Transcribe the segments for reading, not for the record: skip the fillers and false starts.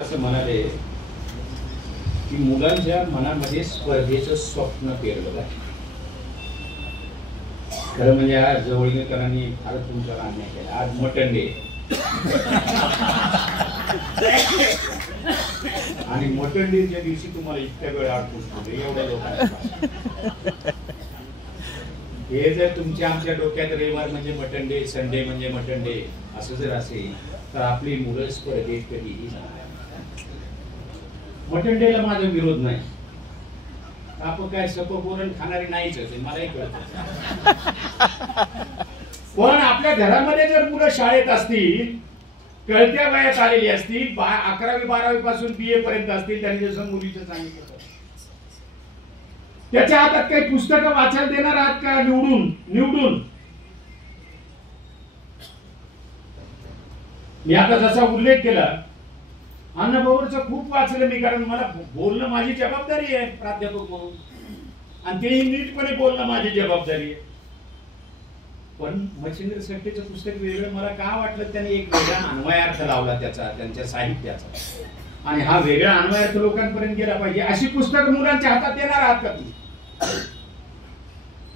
असं म्हणाले की मुलांच्या मनामध्ये स्पर्धेचं स्वप्न पेरलं आहे. खरं म्हणजे आज जवळगेकरांनी फारच तुमच्यावर अन्याय केला. आज मटण डे आणि मटण डेच्या दिवशी तुम्हाला इतक्या वेळ अडकून एवढ्या लोकांना हे जर तुमच्या आमच्या डोक्यात रविवार म्हणजे मटण डे, संडे म्हणजे मटण डे असं जर असेल तर आपली मुलं स्पर्धेत कधीही जाणार. मटण डेला माझा विरोध नाही. आपण काय सपपुरण खाणारे नाहीच असेल मलाही कळत. पण आपल्या घरामध्ये जर मुलं शाळेत असतील, कळत्या वयात आलेली असतील, 11वी 12वी पासून BA पर्यंत असतील, त्यांनी जसं मुलीचं सांगितलं त्याच्या हातात काही पुस्तकं वाचायला देणार आहात का? निवडून मी आता जसा उल्लेख केला अन्नभाऊचं खूप वाचलं मी, कारण मला बोलणं माझी जबाबदारी आहे प्राध्यापक म्हणून, आणि तेही नीटपणे बोलणं माझी जबाबदारी आहे. पण मच्छिंद्र सकटेचं पुस्तक वेगळं मला का वाटलं, त्याने एक वेगळा अन्वयार्थ लावला त्यांच्या साहित्याचा, आणि हा वेगळा अन्वयार्थ लोकांपर्यंत गेला पाहिजे. अशी पुस्तक मुलांच्या हातात देणार आहात का तुम्ही?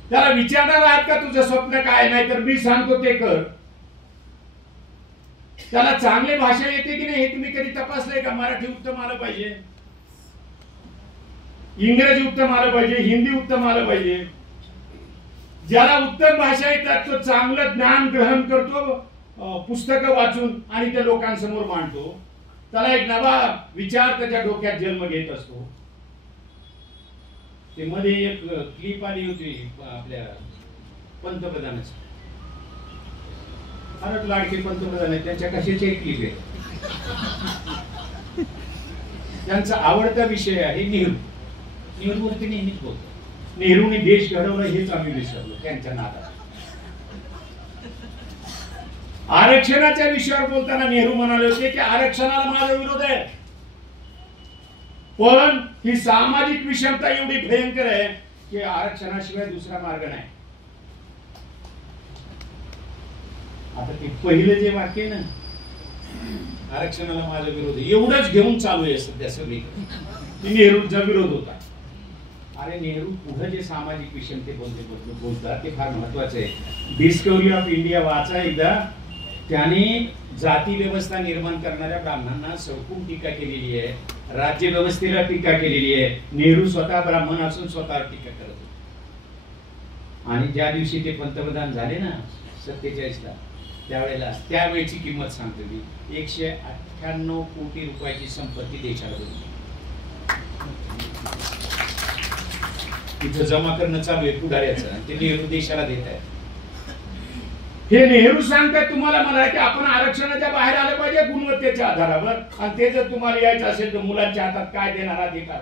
त्याला विचारणार आहात का तुझं स्वप्न काय? नाही तर मी सांगतो ते कर. त्याला चांगली भाषा येते की नाही हे तुम्ही कधी तपासलंय का? मराठी उत्तम आलं पाहिजे, इंग्रजी उत्तम आलं पाहिजे, हिंदी उत्तम आलं पाहिजे. ज्याला उत्तम भाषा येतात तो चांगलं ज्ञान ग्रहण करतो पुस्तकं वाचून आणि ते लोकांसमोर मांडतो. त्याला एक नवा विचार त्याच्या डोक्यात जन्म घेत असतो. ते मध्ये एक क्लिप आली होती आपल्या पंतप्रधानाची, फारच लाडके पंतप्रधान आहेत, त्यांच्या कशाची एक क्लिप आहे. त्यांचा आवडता विषय आहे नेहरूवरती नेहमीच बोलतो. नेहरूने देश घडवलं हेच आम्ही विसरलो त्यांच्या नादात. आरक्षणाच्या विषयावर बोलताना नेहरू म्हणाले होते की आरक्षणाला माझा विरोध आहे, पण ही सामाजिक विषमता एवढी भयंकर आहे की आरक्षणाशिवाय दुसरा मार्ग नाही. आता ते पहिलं जे वाक्य ना, आरक्षणाला माझा विरोध आहे, एवढंच घेऊन चालू आहे सध्या सगळी. नेहरूचा विरोध होता. अरे नेहरू पुढे जे सामाजिक विषमते बोलतात ते फार महत्वाचे आहे. डिस्कवरी ऑफ इंडिया वाचा एकदा. त्याने जाती व्यवस्था निर्माण करणाऱ्या ब्राह्मणांना सडकून टीका केलेली आहे, राज्य व्यवस्थेला टीका केलेली आहे. नेहरू स्वतः ब्राह्मण असून स्वतःवर टीका करत होते. आणि ज्या दिवशी ते पंतप्रधान झाले ना 47ला, त्यावेळेची किंमत सांगतो मी, 198 कोटी रुपयाची संपत्ती देशाला होती. तिथं जमा करणं चालू आहे पुढाऱ्याचं, ते नेहरू देशाला देत आहेत. हे नेहरू सांगतात तुम्हाला मला की आपण आरक्षणाच्या बाहेर आलं पाहिजे गुणवत्तेच्या आधारावर, आणि ते जर तुम्हाला यायचं असेल तर मुलांच्या हातात काय देणार अधिकार?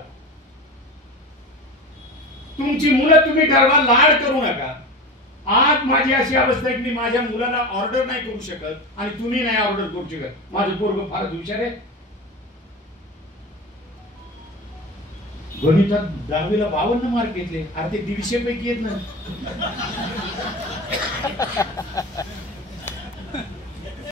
तुमची मुलं तुम्ही ठरवा, लाड करू नका. आज माझी अशी अवस्था आहे की मी माझ्या मुलाला ऑर्डर नाही करू शकत आणि तुम्ही नाही ऑर्डर करू शकत. माझं पोरग फारच हुशार आहे, गणितात 10वीला 52 मार्क घेतले. अरे ते 150 पैकी येत ना.